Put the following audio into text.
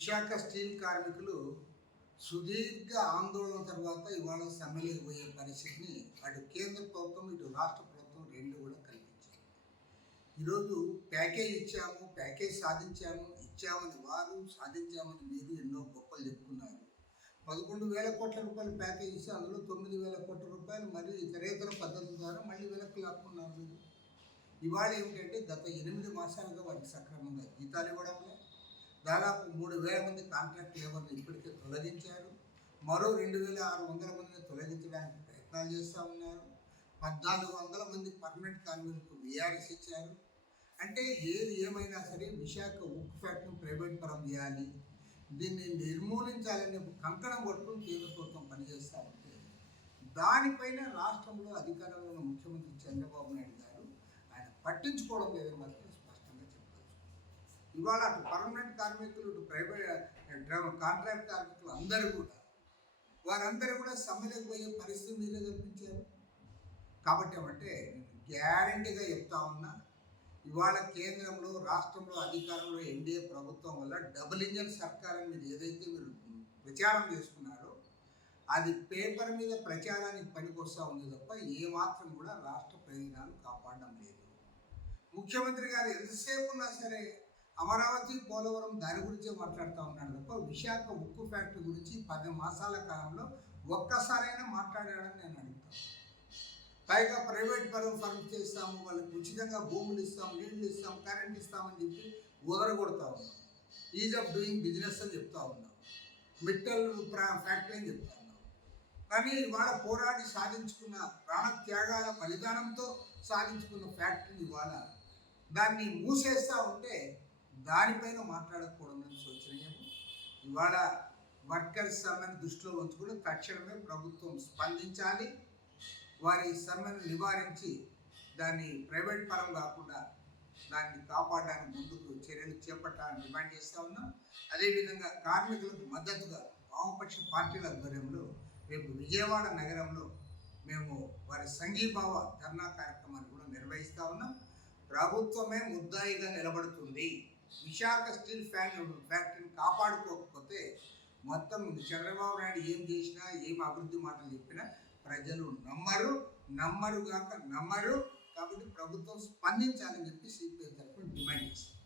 Visakha steel కార్మికులు సుదీర్ఘ ఆందోళన తర్వాత ఇవాళ సమ్మెలోకి పోయే పరిస్థితిని అటు కేంద్ర ప్రభుత్వం ఇటు రాష్ట్ర ప్రభుత్వం రెండు కూడా కల్పించాయి. ఈరోజు ప్యాకేజ్ ఇచ్చాము, ప్యాకేజ్ ఇచ్చామని వారు, సాధించామని మీరు ఎన్నో గొప్పలు చెప్పుకున్నారు. 11,000 కోట్ల రూపాయలు ప్యాకేజ్ ఇస్తే అందులో 9,000 కోట్ల రూపాయలు మరియు ఇతరేతర పద్ధతుల ద్వారా మళ్ళీ వెనక్కి లాక్కున్నారు మీరు. ఇవాళ ఏమిటంటే గత 8 మాసాలుగా వారికి సక్రమంగా జీతాలు ఇవ్వడం లేదు. దాదాపు 3,000 మంది కాంట్రాక్ట్ లేబర్ని ఇప్పటికే తొలగించారు. మరో 2,600 మందిని తొలగించడానికి ప్రయత్నాలు చేస్తూ ఉన్నారు. 1,400 మంది పర్మనెంట్ కార్మికులకు విఆర్ఎస్ ఇచ్చారు. అంటే ఏది ఏమైనా సరే విశాఖ ఉక్కు ఫ్యాక్టరీని ప్రైవేట్ పరం చేయాలి, దీన్ని నిర్మూలించాలనే కంకణం కొట్టుకుని కేంద్ర ప్రభుత్వం పనిచేస్తూ ఉంటే దానిపైన రాష్ట్రంలో అధికారంలో ఉన్న ముఖ్యమంత్రి చంద్రబాబు నాయుడు గారు ఆయన పట్టించుకోవడం లేదని మాత్రం స్పష్టంగా చెప్పవచ్చు. ఇవాళ అటు పర్మనెంట్ కార్మికులు, ఇటు ప్రైవేట్ కాంట్రాక్ట్ కార్మికులు వారందరూ కూడా సమ్మెలకు పోయే పరిస్థితి మీరే కల్పించారు. కాబట్టి ఏమంటే గ్యారంటీగా చెప్తా ఉన్నా, ఇవాళ కేంద్రంలో రాష్ట్రంలో అధికారంలో ఎన్డీఏ ప్రభుత్వం వల్ల డబుల్ ఇంజన్ సర్కార్ అని మీరు ఏదైతే మీరు ప్రచారం చేసుకున్నారో అది పేపర్ మీద ప్రచారానికి పనికొస్తా ఉంది తప్ప ఏమాత్రం కూడా రాష్ట్ర ప్రయోజనాలు కాపాడడం లేదు. ముఖ్యమంత్రి గారు ఎంతసేపు ఉన్నా సరే అమరావతి, పోలవరం దాని గురించే మాట్లాడుతూ ఉన్నాడు తప్ప విశాఖ ఉక్కు ఫ్యాక్టరీ గురించి 10 మాసాల కాలంలో ఒక్కసారైనా మాట్లాడాడని నేను అడుగుతాను. పైగా ప్రైవేట్ ఫర్మ్ చేస్తాము, వాళ్ళకి ఉచితంగా భూములు ఇస్తాం, నీళ్లు ఇస్తాం, కరెంట్ ఇస్తామని చెప్పి కొడతా ఉన్నాం. ఈజ్ ఆఫ్ డూయింగ్ బిజినెస్ అని చెప్తా ఉన్నాం. మిట్టల్ ఫ్యాక్టరీ అని చెప్తా ఉన్నాం. కానీ ఇవాళ పోరాడి సాధించుకున్న ప్రాణత్యాగాల బలిదానంతో సాధించుకున్న ఫ్యాక్టరీని ఇవాళ దాన్ని మూసేస్తూ ఉంటే దానిపైన మాట్లాడకపోవడం శోచనీయము. ఇవాళ వర్కర్స్ సమ్మెను దృష్టిలో ఉంచుకుని తక్షణమే ప్రభుత్వం స్పందించాలి. వారి సమ్మెను నివారించి దాన్ని ప్రైవేట్ పరం కాకుండా దాన్ని కాపాడడానికి ముందుకు చర్యలు చేపట్టాలని డిమాండ్ చేస్తూ ఉన్నాం. అదేవిధంగా కార్మికులకు మద్దతుగా వామపక్ష పార్టీల ఆధ్వర్యంలో రేపు విజయవాడ నగరంలో మేము వారి సంఘీభావ ధర్నా కార్యక్రమాన్ని కూడా నిర్వహిస్తూ ఉన్నాం. ప్రభుత్వమే ముద్దాయిగా నిలబడుతుంది. విశాఖ స్టీల్ ఫ్యాక్టరీని కాపాడుకోకపోతే మొత్తం చంద్రబాబు నాయుడు ఏం చేసినా, ఏం అభివృద్ధి మాటలు చెప్పినా ప్రజలు నమ్మరు కాబట్టి ప్రభుత్వం స్పందించాలని చెప్పి సిపిఐ తరఫున డిమాండ్ చేస్తారు.